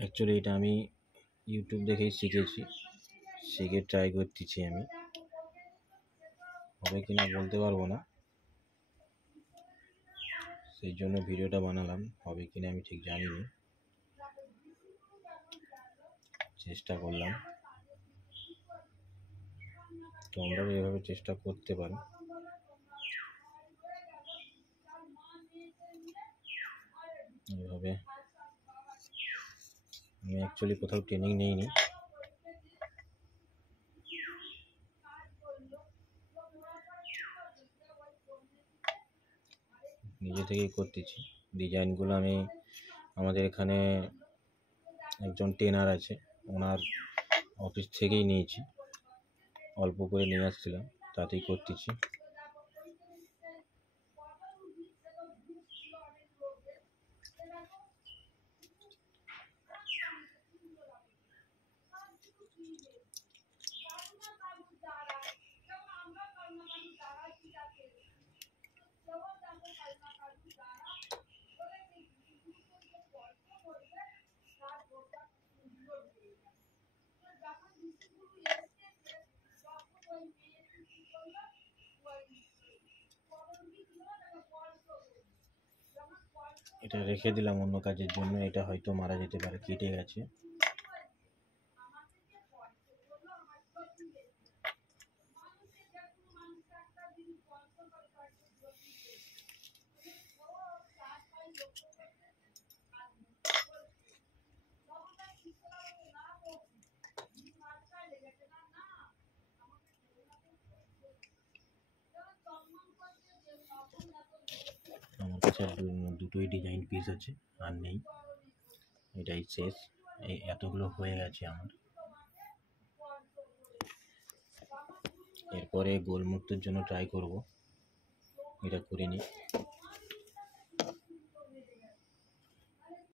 Actually এটা আমি YouTube দেখেই শিখেছি, শিখে ট্রাই করতেছি। আমি হবে কিনা বলতে পারবো না, সেই জন্য ভিডিওটা বানালাম। হবে কিনা আমি ঠিক জানি না, চেষ্টা করলাম। তোমরাও এভাবে চেষ্টা করতে পারো। এভাবে আমি অ্যাকচুয়ালি কোথাও ট্রেনিং নিইনি, নিজে থেকেই করতেছি। ডিজাইনগুলো আমি আমাদের এখানে একজন ট্রেনার আছে, ওনার অফিস থেকেই নিয়েছি, অল্প করে নিয়ে আসছিলাম, তাতেই করতেছি। এটা রেখে দিলাম অন্য কাজের জন্য, এটা হয়তো মারা যেতে পারে, কেটে গেছে। আমার কাছে আর দুটোই ডিজাইন পিস আছে, আর নেই, এটাই শেষ। এই এতগুলো হয়ে গেছে আমার। এরপরে গোলমুক্তর জন্য ট্রাই করব, এটা করে নিই।